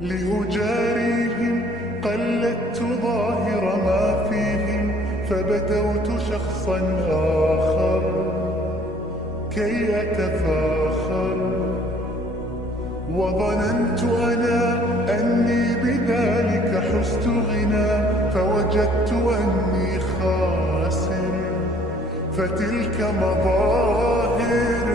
لأجاريهم قلدت ظاهر ما فيهم، فبدوت شخصا آخر كي أتفاخر، وظننت أنا أني بذلك حزت غنى، فوجدت أني خاسر. فتلك مظاهر